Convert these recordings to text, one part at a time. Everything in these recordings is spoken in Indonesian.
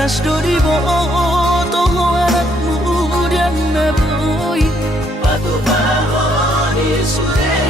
takas doribo toho anak muda naboy patu bahoni sude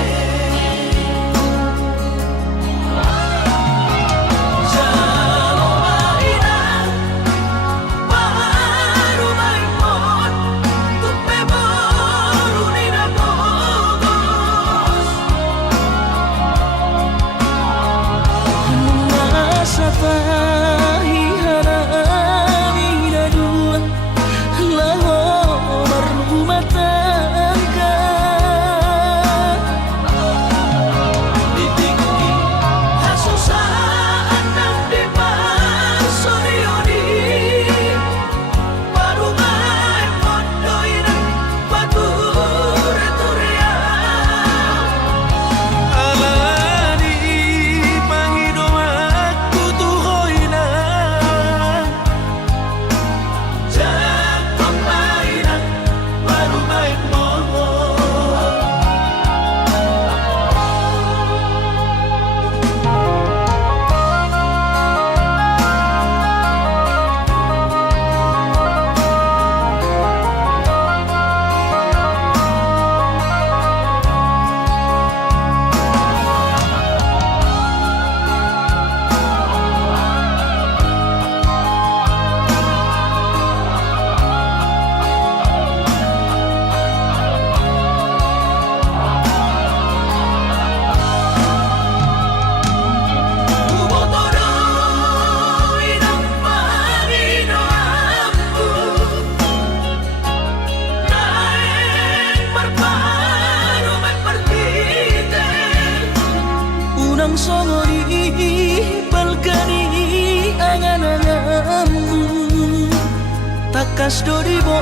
takas doribo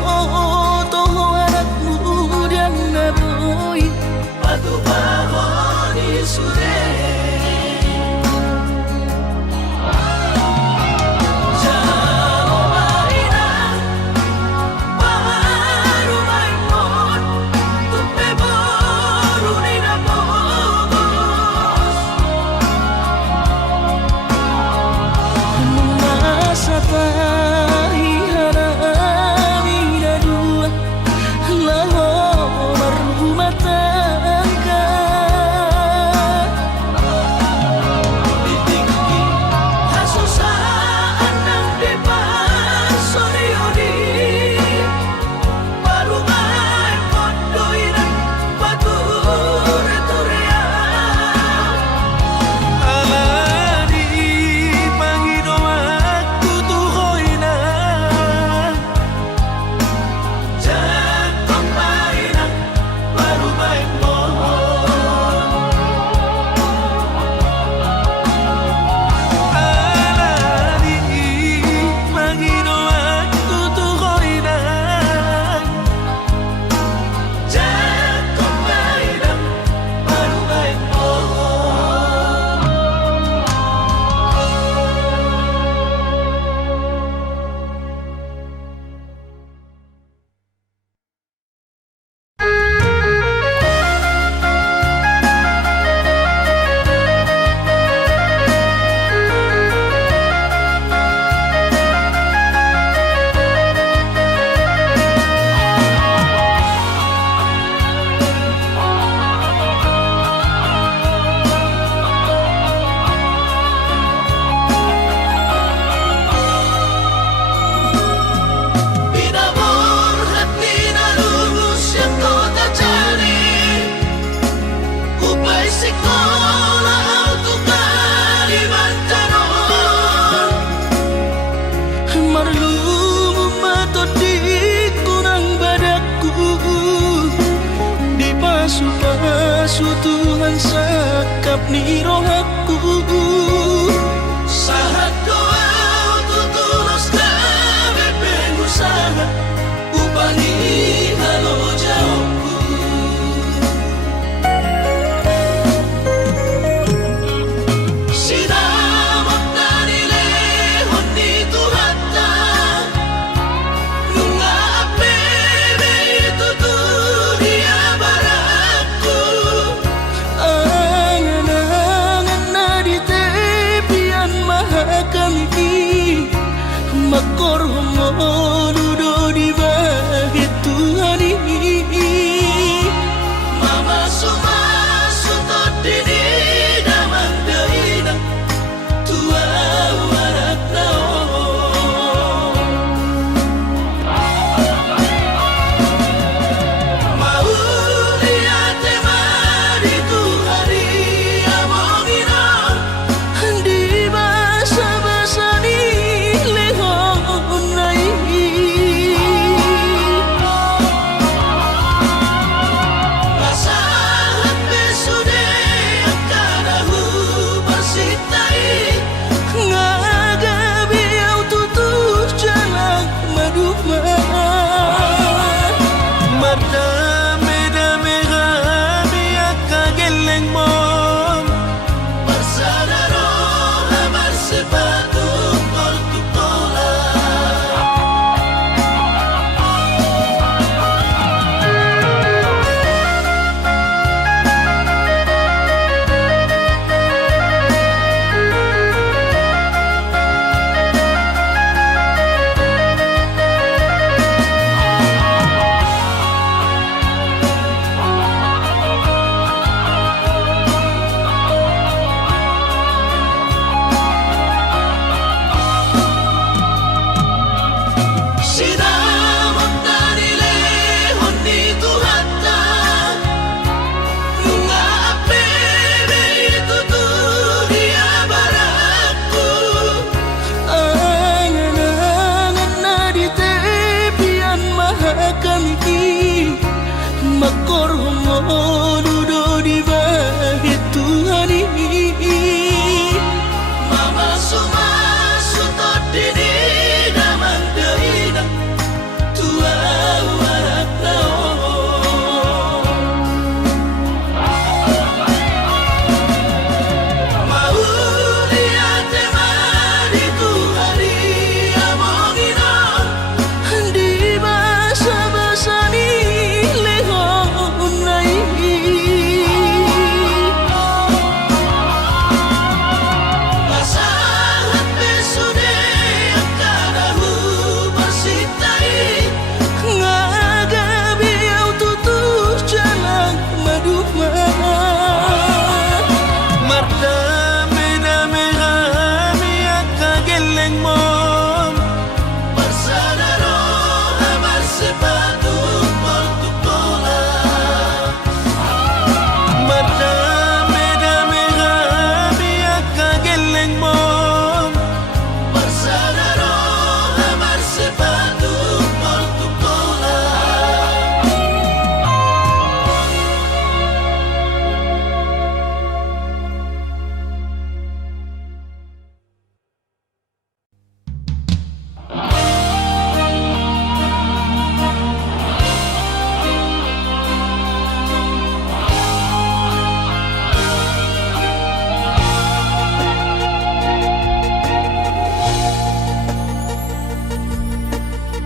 toho anak muda naboy patu bahoni sude Tuhan sakap ni rohaku sahat doa tutulus kami pengusaha ubangi halo jawabku sinamat dari lehon di tuhata nunga apebe itu tuh dia barakku angan-angan na di te makor homo dudo di bahit Tuhani Mama suma sutot dini damang deina tua warak nao mau lihat mari Tuhani amongina di basa-basa ni lehon nai Masahat besude akarahu bersitai ngagabi au tutuh jalan maduma mardame dame gami akageleng mon bersadaro amar sepatu tol tutola Sinamot na nilehon ni Tuhata Nga apebe itutulia barakku angan-angan na di tepian mahakami makor homo dudo di bahit Tuhani Mama suma sutot dini damang deina tua warak nao mau lihat mari Tuhani amongina di basa-basa ni lehon nai Masahat besude akarahu bersitai ngagabi au tutuh jalan maduma mardame dame gami akageleng mon bersadaro amar sepatu tol tutola mardame dame gami akageleng mon bersadaro amar sepatu tol tutola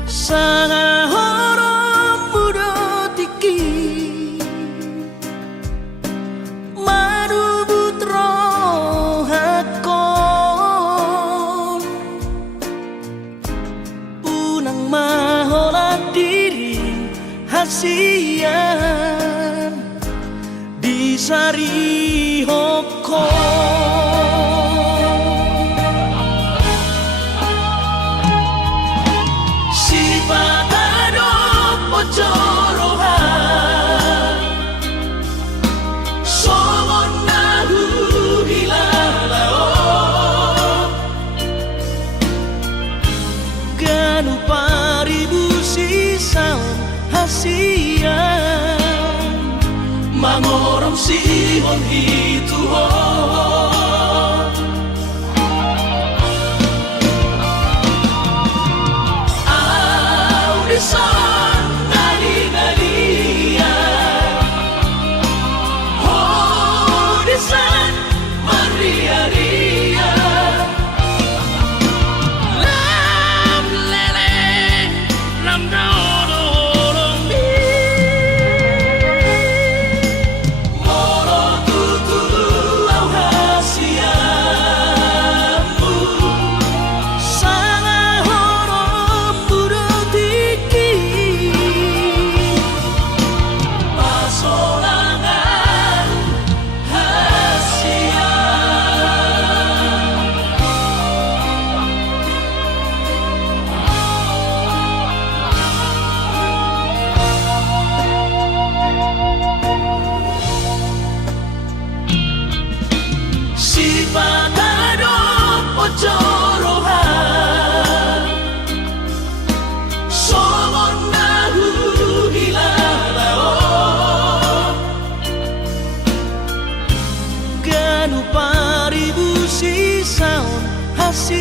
Sana horong mudo tiki madu putro hakon unang mahola diri hasian di sari hokon Si patado pocorohan Somon nahu hilalao ganu paribu sisaon hasian Mangorom sihon hituhon Audisan nali-nalia Audisan maria-ria Lam lele lam daodorong mi Moro tutu au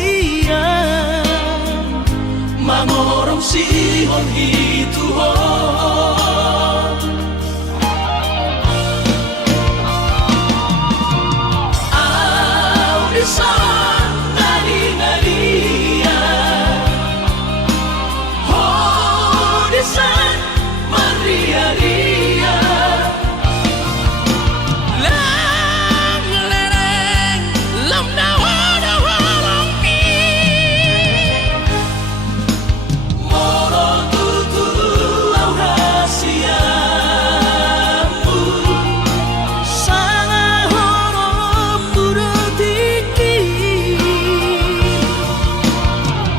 siang Mangorong sihon hituhon Audisan ngadi-ngadia Audisan maria-ria Lang lereng lam dawa-dawa mi Moro tutu au hasiamu Sana horom buratiki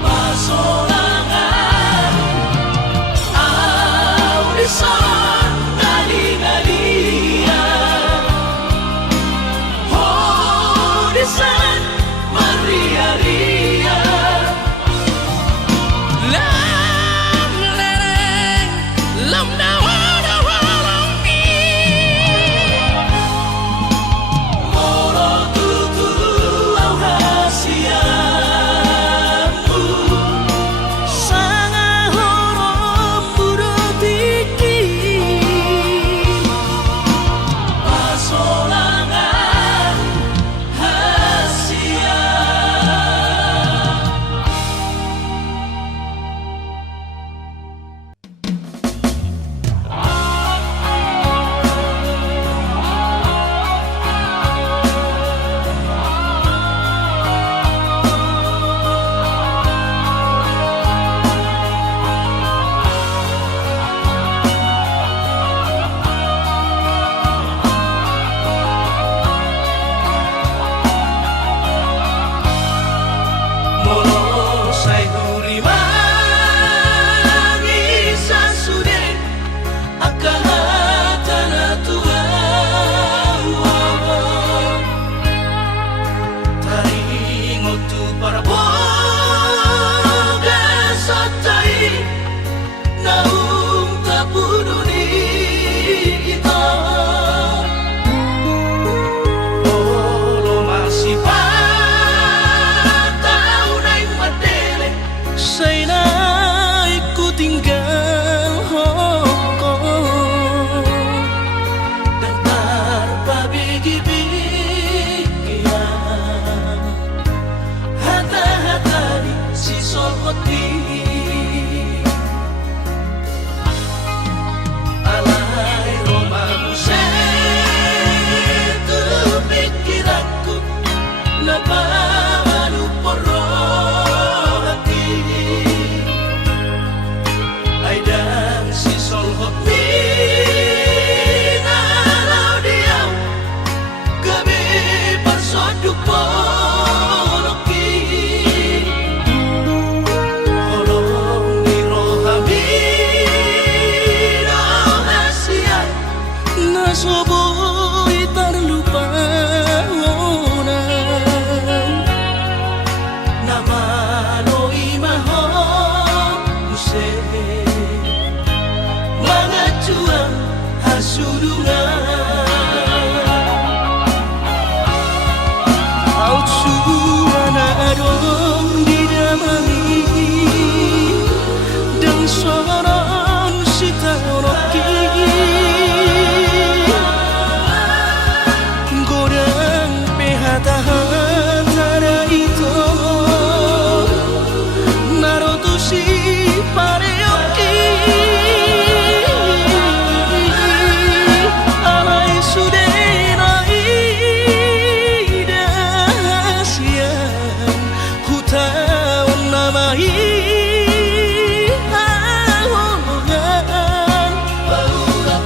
Pasolangan Audisan ngadi-ngadia Audisan maria-ria Lang lereng lam dawa-dawa mi Moro tutu au hasiamu Sana horom buratiki Pasolangan hasia Molo sai hurimangi sasude akahatana tua taringotu para boga satai naung tapuduni kita Olo masih patau naik madele Say na ku tinggal hongkong Dengar pabigi-bigian Hata-hatari si solhoti Alay romamu setu pikiranku Napanu poro hati Aidang si solhoti Nalau diam Gabi bersoduk poloki Holong di rohami Rahasia Nasoboy terlupa Nama loi mahon Muse Mga cuang hasurungan Out suana adong di damani Dan soron si taroki Godang pehata-hata itu Naruto si pareoki Alay sudena ida siang Hutawan namai hawangan Baulap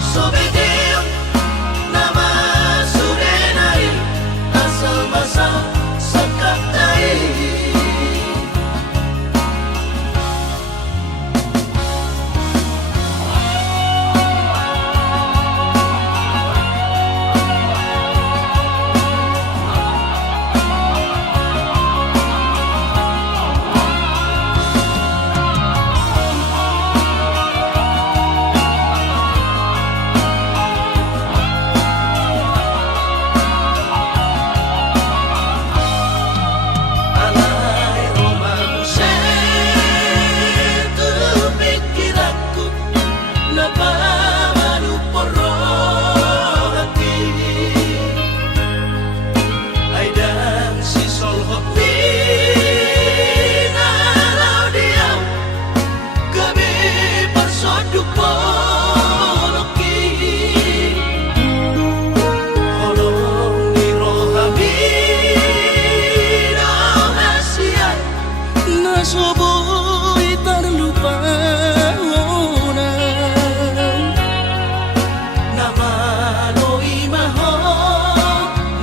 sobedim Nama sudenai Asal basal sakatai soboy terlupa Namanoi maho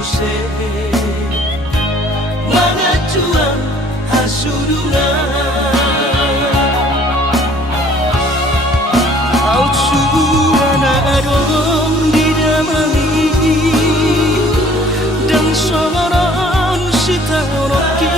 use Mga cuang hasurungan Au suana adom di damali Dan soron sita roki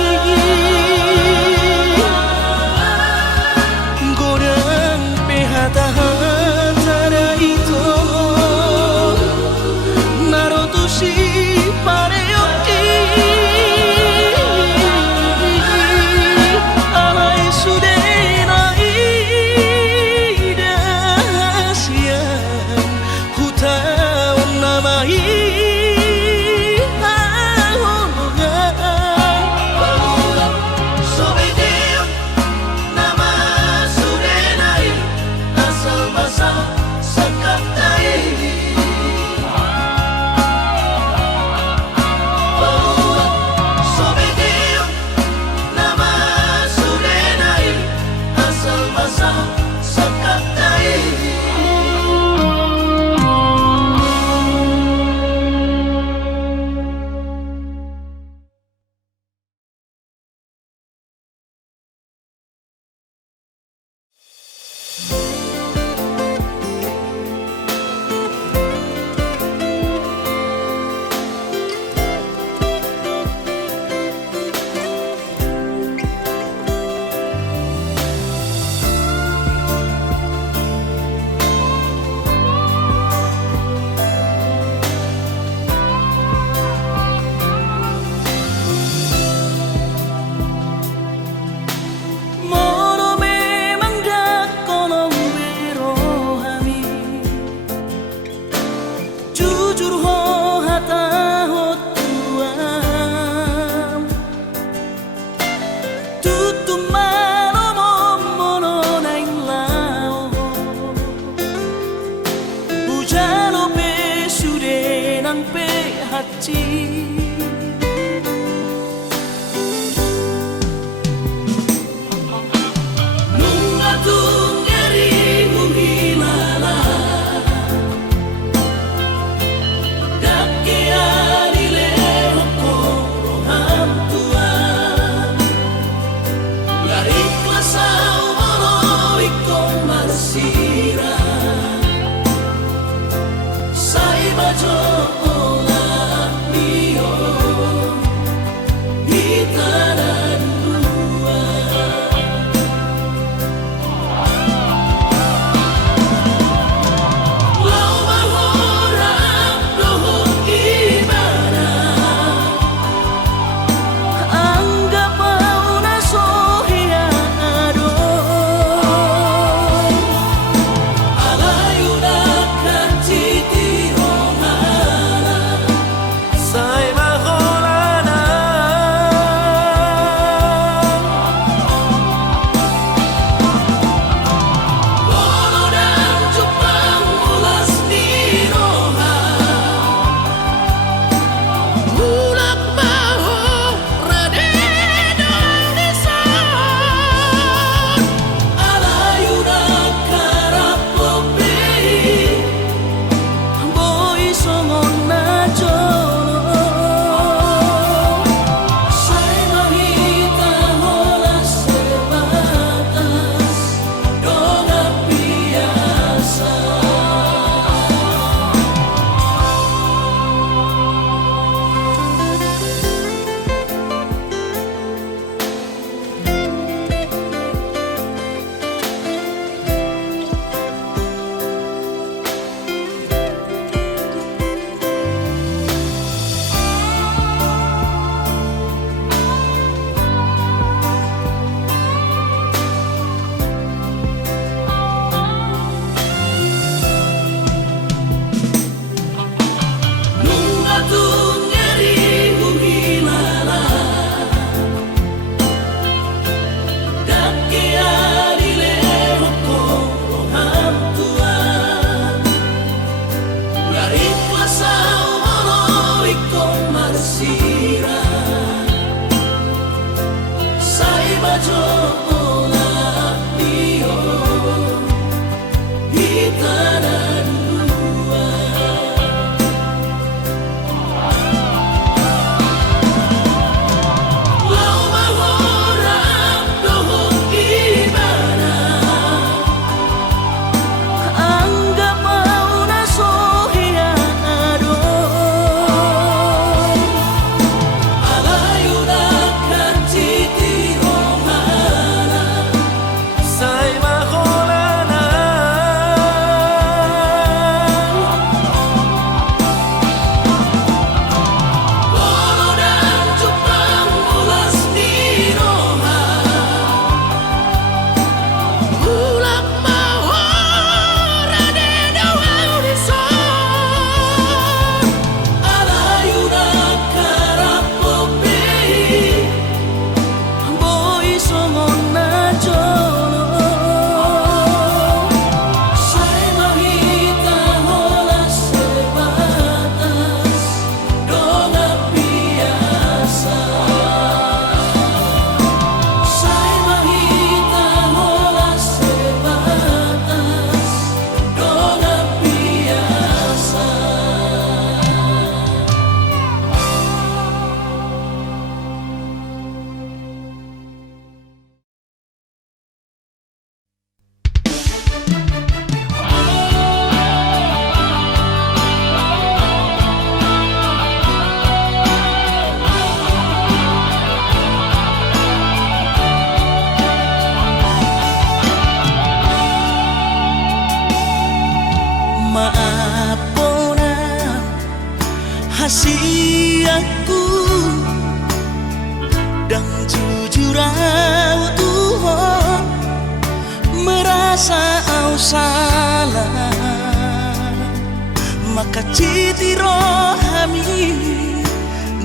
salah maka citiro hami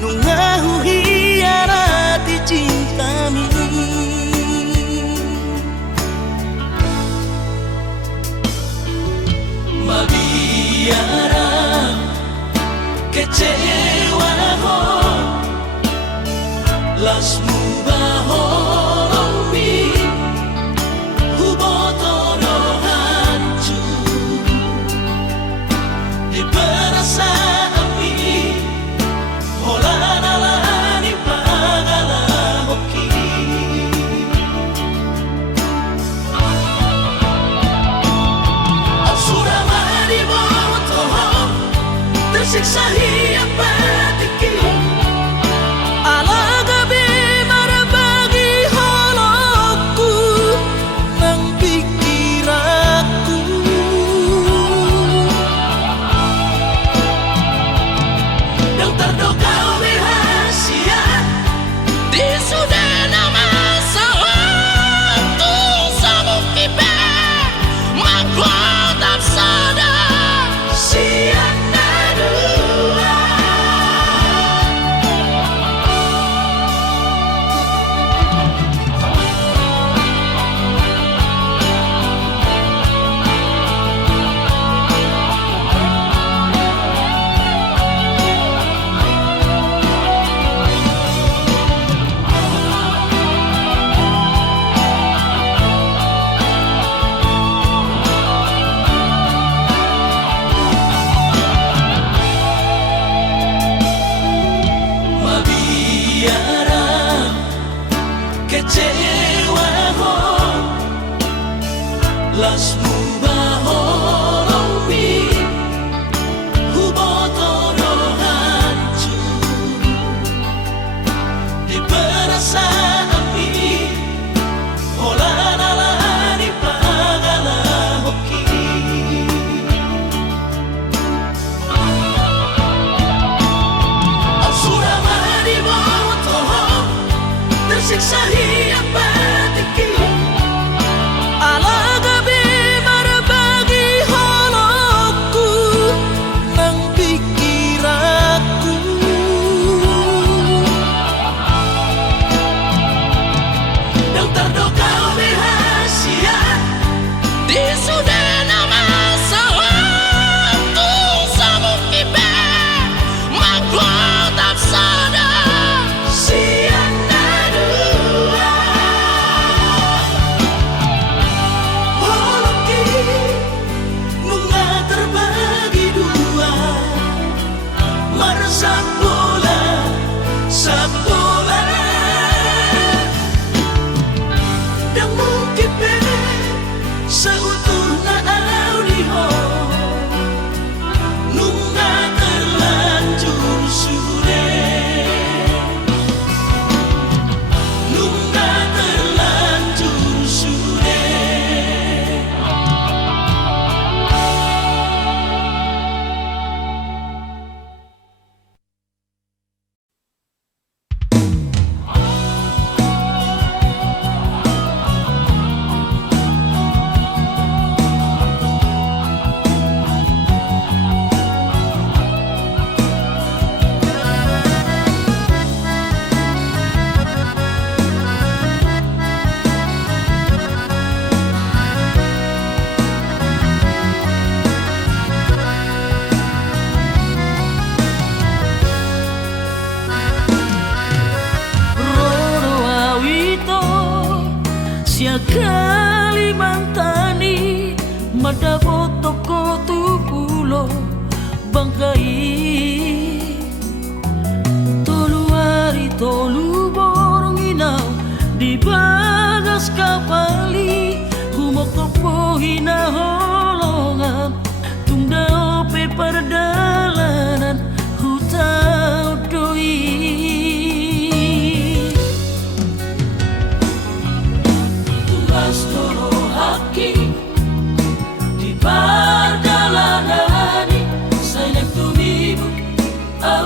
nungahu hiarati cintami mabiara kecewa ho las mubahorong mi hubotoro hancur di perasaan mi holanalani pagalahoki absuramani botoho tersiksa hiap batiki kecewa ho las mubahorong mi hubotoro hancur di perasaan mi holanalani pagalahoki absuramani botoho tersiksa hiap batiki alagabi marbagi holoku nang pikiraku yang terdokau rahasia di sudana masa waktu sabuk kibe magwatap sada Kalimantani madabo toko tupulo bangkai tolu hari tolu borong inau di bagas kapali humok topo hina holongan tunda ope perdalanan hutau doi Toro haki di perjalanan saya tumibu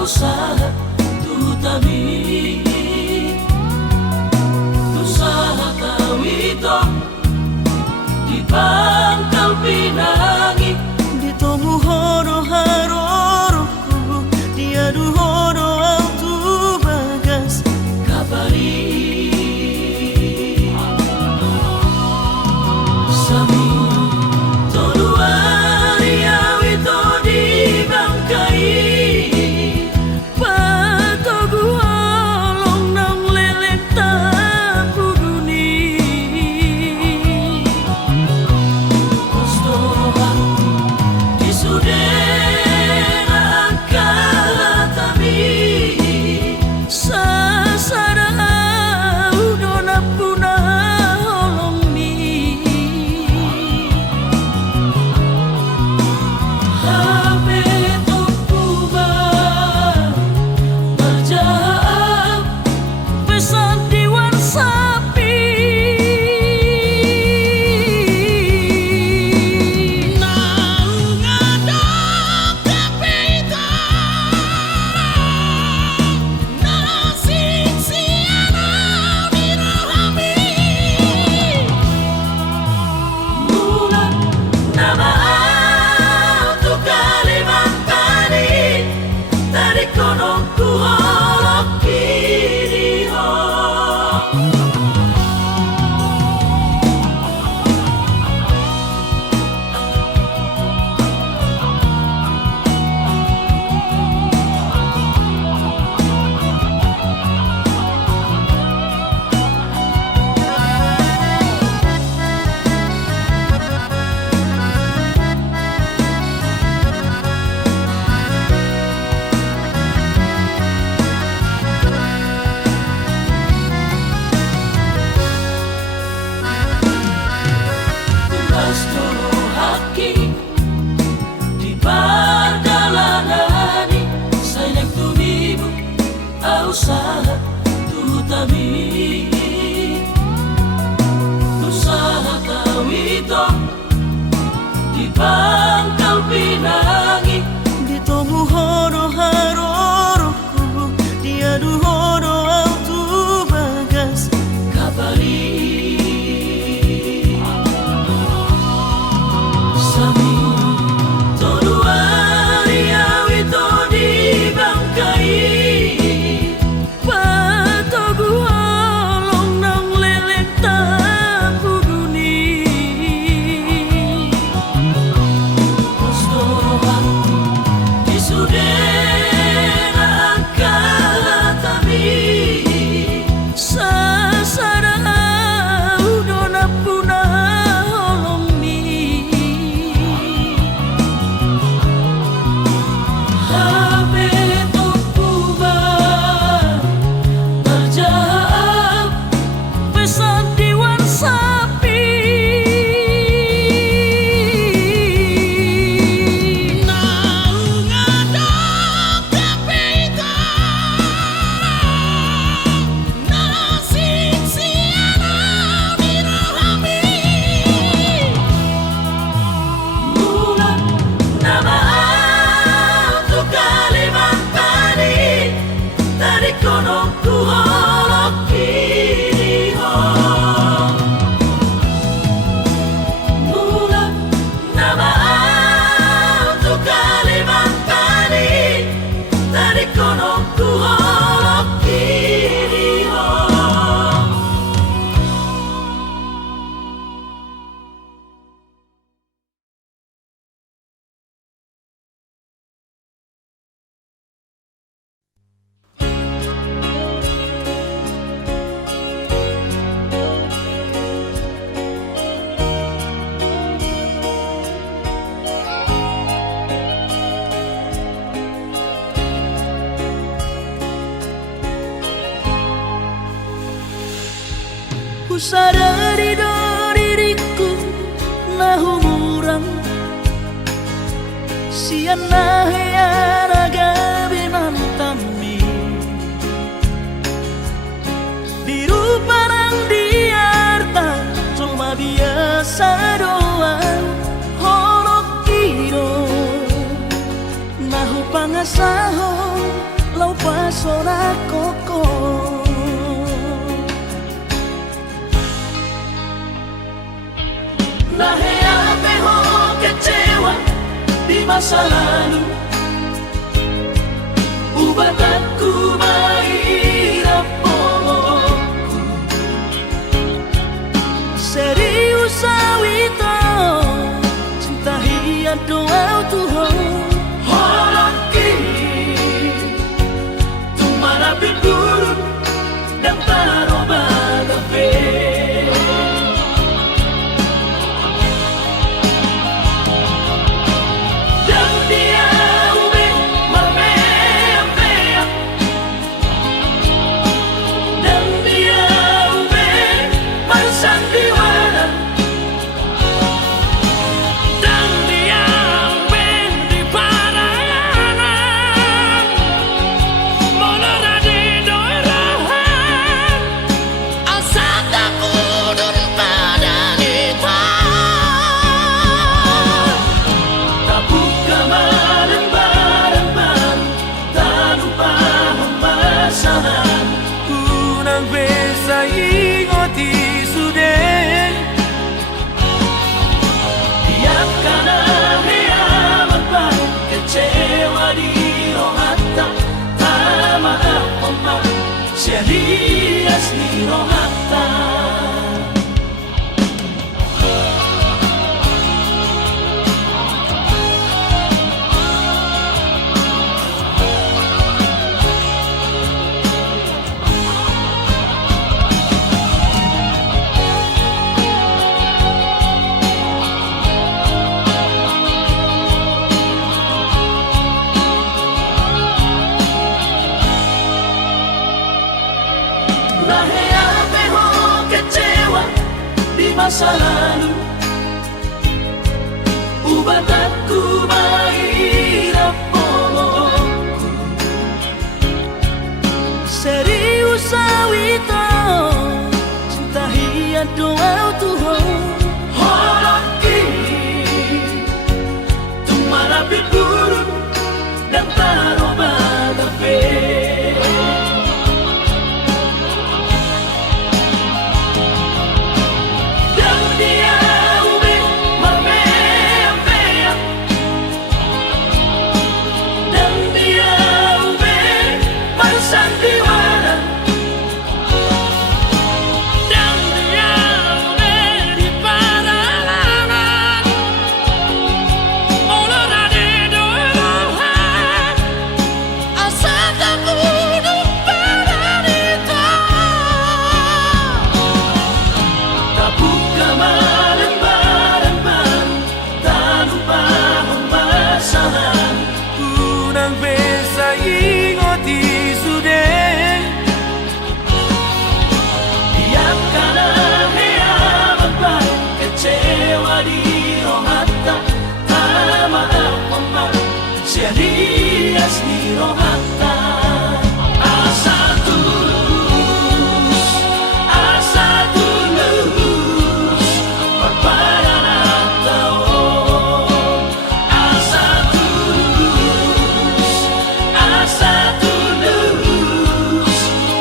usaha tutami usaha kawito di pangkal usaha tutami usaha tawito di Pangkal Pinang Dito muhono haroroku dia duhono autu bagas kabali sami toduari awito di Bangkai patogu holong nang leleng taku duni Kostorohan isudera angkalatami sasara udona punah holong mi Hape tukuba berjahap pesan diwan sapi naung adok kapita nasib siana dirohami Mulan nama untuk Kalimantan dari kono ku holok kini ho Mulan nama untuk Kalimantan dari kono ku holok kini ho ku sadari do diriku nahu murang siana heana gabinan tami biru parang diarta cuma biasa doang holok kiro nahu pangasaho lau pasora koko Naheape ho kecewa di masa lalu Ubatanku mahirap pomoku serius awito cinta hiat doa Tuhan Holok kini Tumara pipurun dan taroba kafe Dan dia ube marmea-mea Dan dia ube marsandiwara dan dia ben di parayanan molora di doirahan asal tak kudun pada nita Tabuka malam-malam tak lupa pemasangan kunang besa ingoti sudah Tiap kana heaman baru kecewa di rohata Tamaaf omak serius di rohata Naheape ho kecewa di masa lalu Ubatanku mahirap pomoku serius sawito cinta hiat doa Tuhan Hoki tumarapi burung dan taroba tape dan dia ube mamea dan dia ube marsandiwara dan dia ube di paralangan olorade doerohan asa takudu paranita tabuka malembaran baru tak lupa pembasahan unang besa ingoti sudah biarkan hea beban kecewa di rohata tak maaf memang serius di rohata asa tulus berpadan atau asa tulus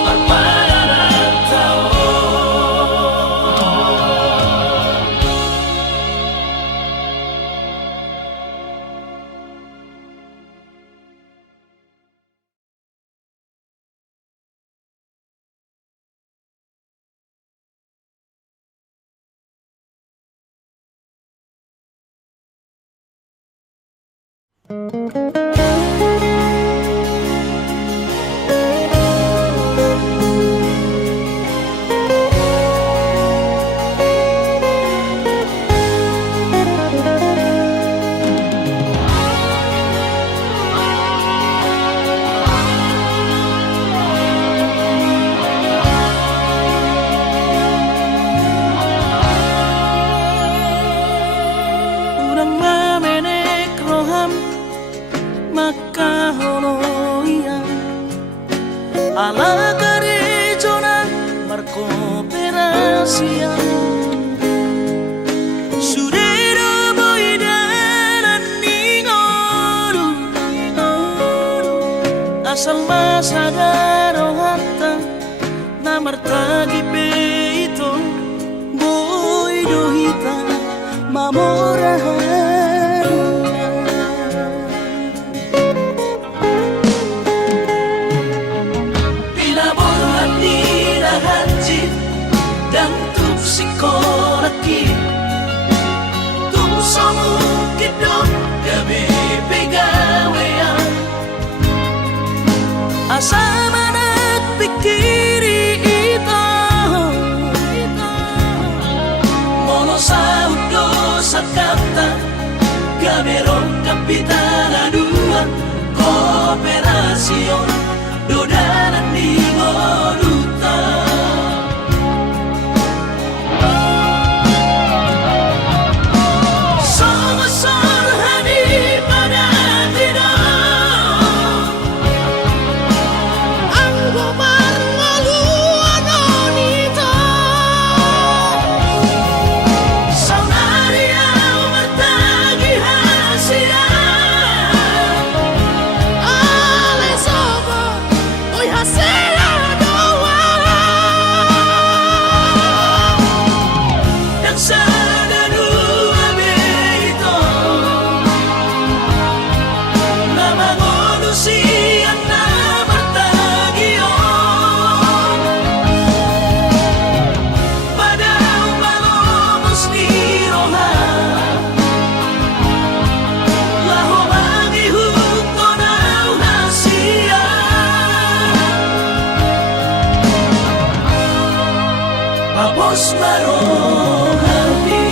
berpadan atau urang mamenek roham maka holoian ala garejonan markooperasian sudero boidaran ningoru asal masadaro hatta namartagi peito boido hita mamorahan pinabuhat ni Rahanjit dan tupsikoraki tumsomukidot gabi pegawean asa manat pikiri ito mono saudo sakata gamerong kapitana dua kooperasion dodanan di moduta Songasor hani pada tidak anggo marngaluan onito Saunaria bertagi hasian ale sobo oi hasela doa yang sadanu abeito nama manusia na bertagion pada malomos ni rohan laho mangihuto na hasian Papos marohani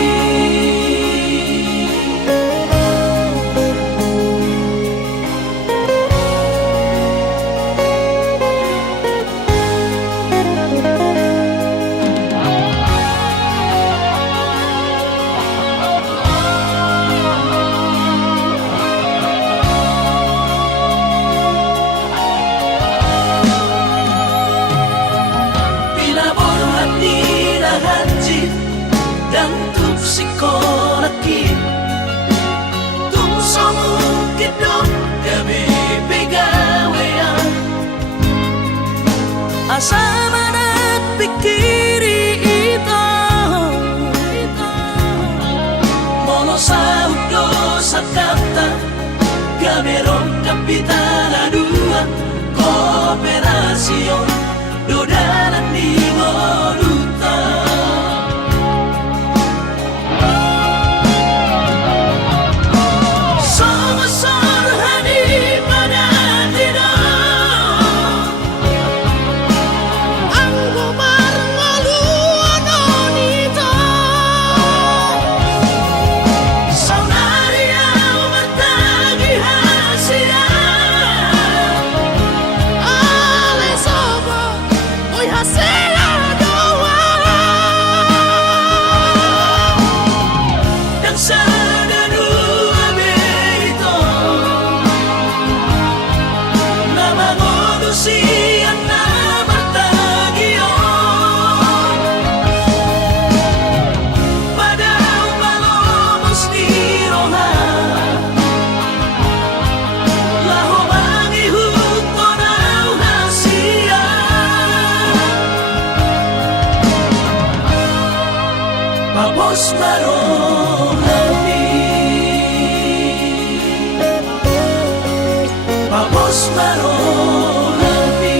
asa manat pikiri ito Mono sa hukdo sa kapta Gameron kapitan aduan Kooperasyon Dodanan di Moduta Sama-sama hadi pada tidak ang gumarngaluan nito Saunaria matagi hasia ale sobo oy hasela doa Dan sana dua beito Nama ngodusian na bertagion Padahal malomos di roha Laho mangihut ko na hasia Papos marohani Papos marohani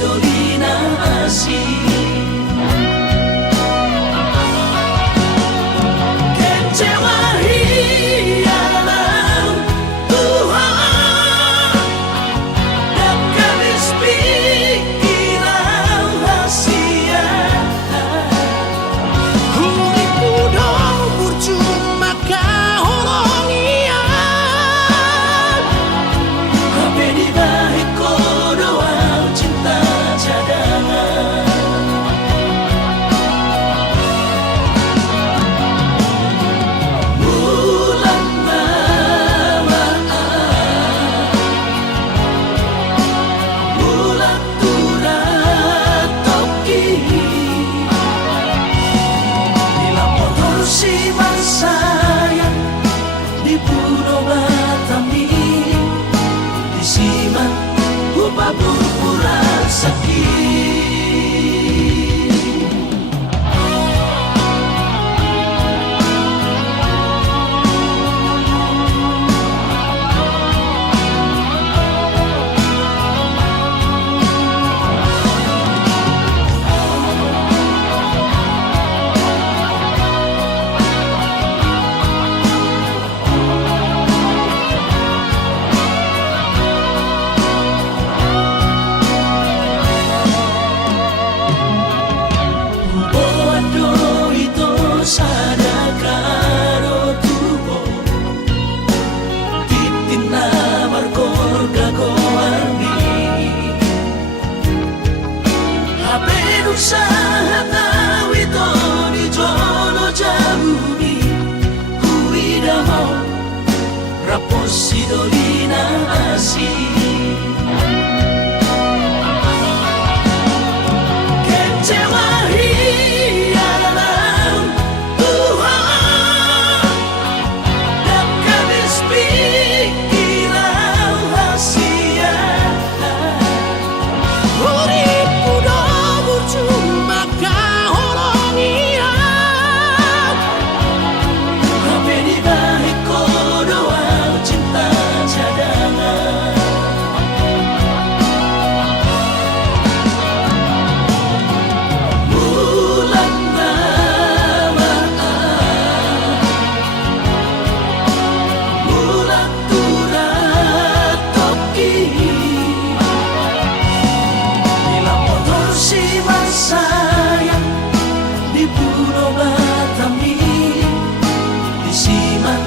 Sidolina asih kecewa hilang Tuhan dan kabis pikiran rahasia Uriku dong percuma kahoronian Hape di baik doa cinta cadangan Bulan mamaan Bulan turat toki Bila motor si sayang di Pulau Batami di Siman Upa pura sakit Bodo itu sadakaro tubo Titina markor gagoarni Hape nusaha tawito di jono jabuni Kuida mau rapos Sidolina asih kecewa hilang Tuhan dan kabis pikiran rahasia Uriku dong percuma kahoronian Hape di balik doa cinta cadangan Bulan mamaan Bulan turat toki Bila motor si sayang di Pulau Batami di Siman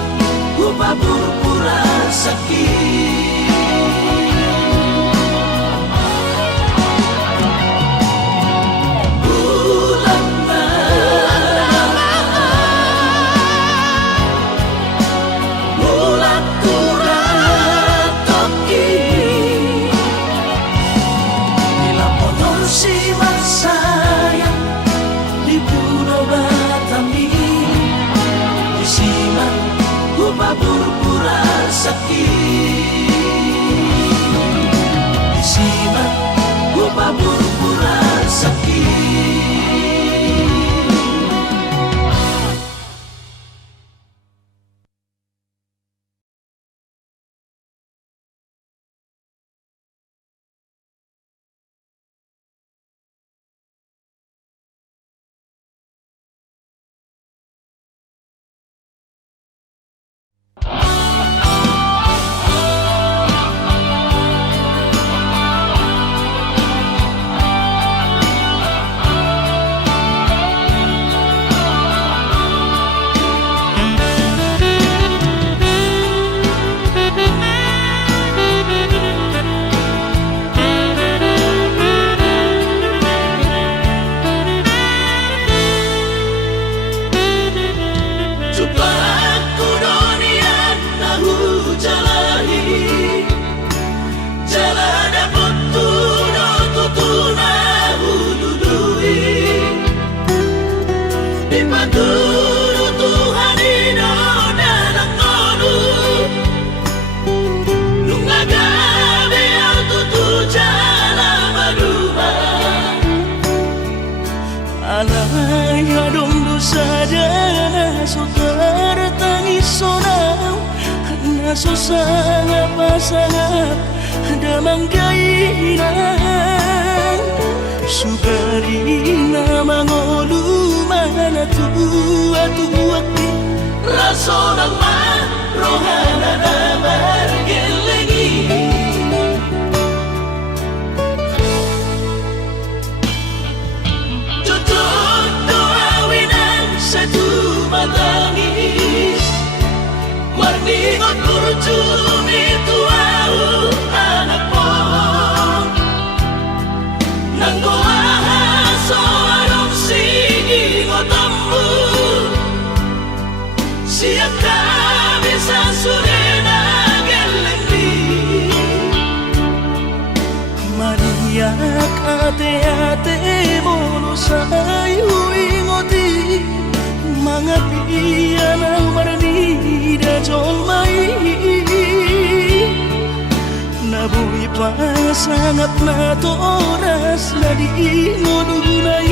Upa pura sakit Bulan mamaan Bulan turat toki Bila motor si sayang di Pulau Batami di Siman Upa pura sakit di Siman Upa pura sakit Aku donian tahu jalani jalan dapat tutuna hududui dipaturu Tuhan ino dalam kodu nungaga biar tutu jalan baduma Alay adong dosa dana sotar tangis sonau na susah pasangap damang kainan Sugari na mangolu mana tua-tuati Raso ng man rohana na margelengi Tutup doawinan sa tumatangis Marningot kurjumi tuau anak mo Nanggoahan so anong singingot ammu Siya kami sa surena gelengdi Mariak ate-ate mono sayu ingoti Mga piyan ang marani da jolmai Nabuhi pa sangat na to oras na di ngununay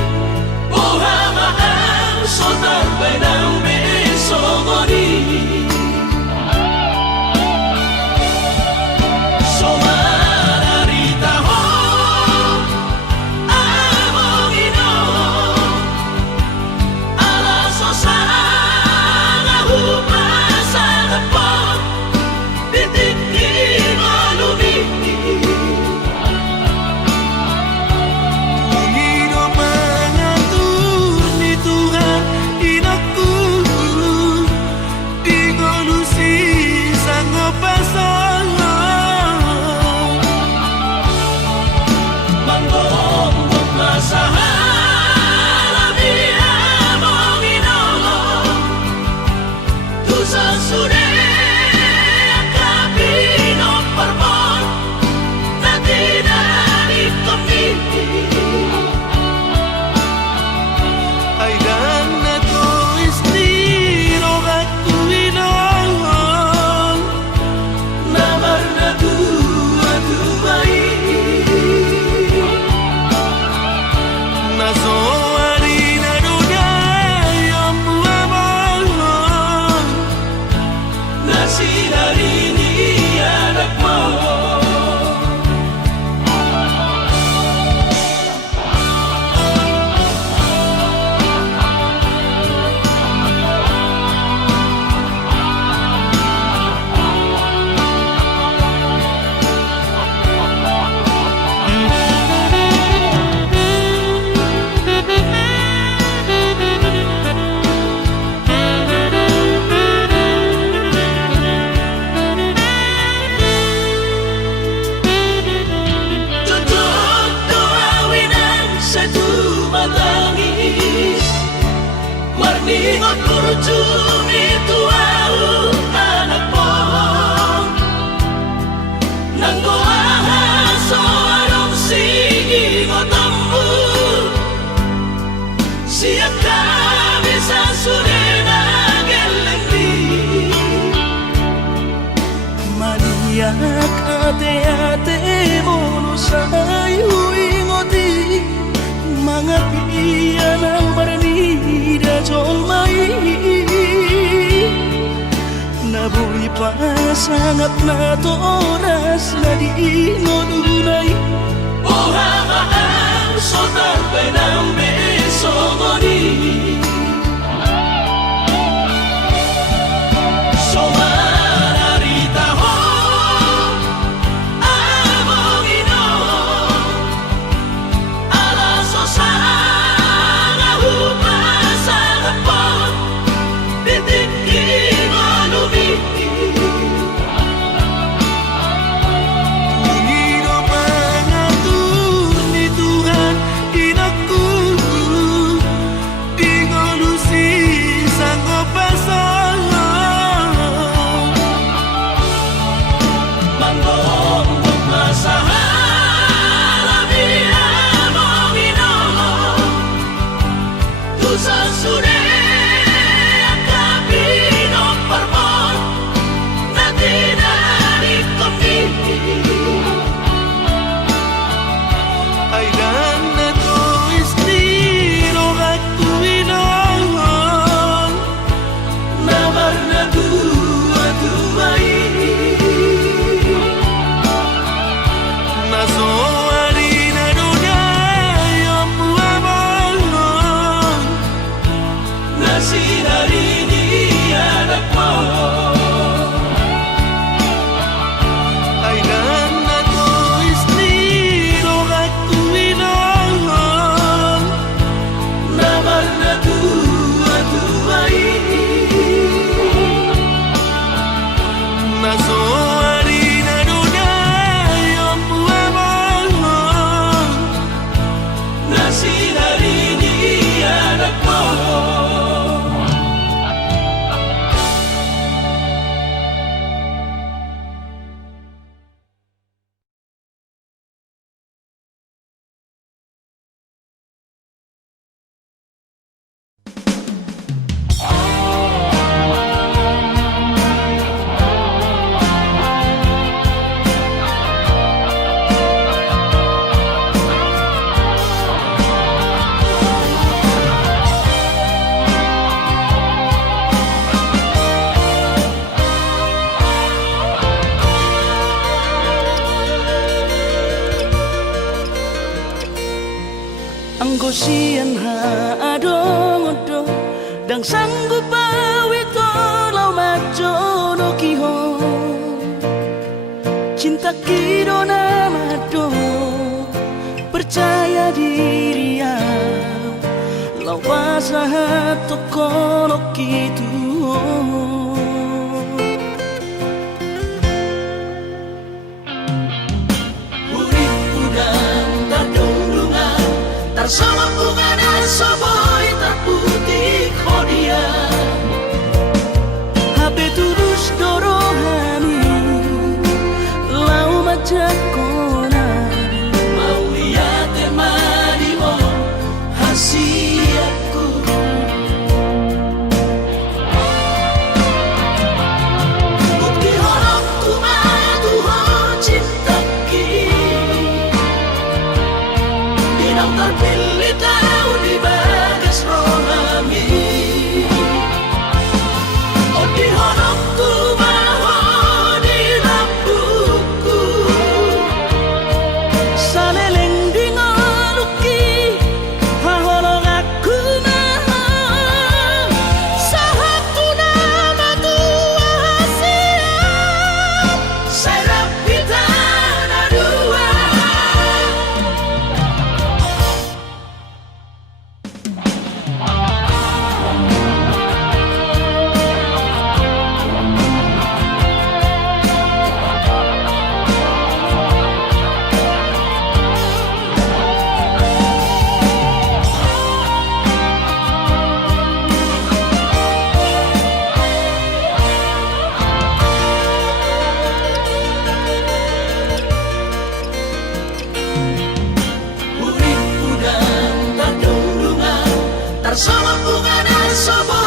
Buhamahang sotar benang besomoni Somararita ho among ino Alaso sa ngahupasan na po Bitikin mo lumiti Pangino mangatur ni Tuhan inakku Di kolusi sang pasangan Manggong masahala biya mong inolong Tusa sure akapino parmon Na tinanip kami Ay dan na to estiro aku inong Namar na tua-tuai Naso harina yang buamang Na sinarini anak mo Tutup doawinan sa tumatangis Marningot kurjumi tuau anak mo Nanggoahan so anong singingot ammu Siya kami sa surena gelengdi Maniak ate-ate mono sayu ingoti Mga piyan ang marani da jolmai Nabuhi pa sangat na to oras na di ngununay Buhamahang sotar benang besomoni Somararita ho among ino Alaso sa ngahupasan na po Bitikin mo lumiti Pangino mangatur ni Tuhan inakku Di sian ha adong-odong dang sanggup bawi tolong majono kihong cinta kidona mado percaya diri ya lau pasah tokono kitu Urip udang terdundungan Tarsama bunga dan soboy terputih kodia Habe tulus dorohani lau majakona Mau lihat temani mo hasiatku Bukti horok Tuhan cinta Dinang terpilih tahu di bagas rohami Oh di horok Tuhan di lampuku saleleng dingaluki hahorong aku mahal sahatu nama tua hasiat Serap kita dua Urip udang terdundungan Tarsama bunga dan sobo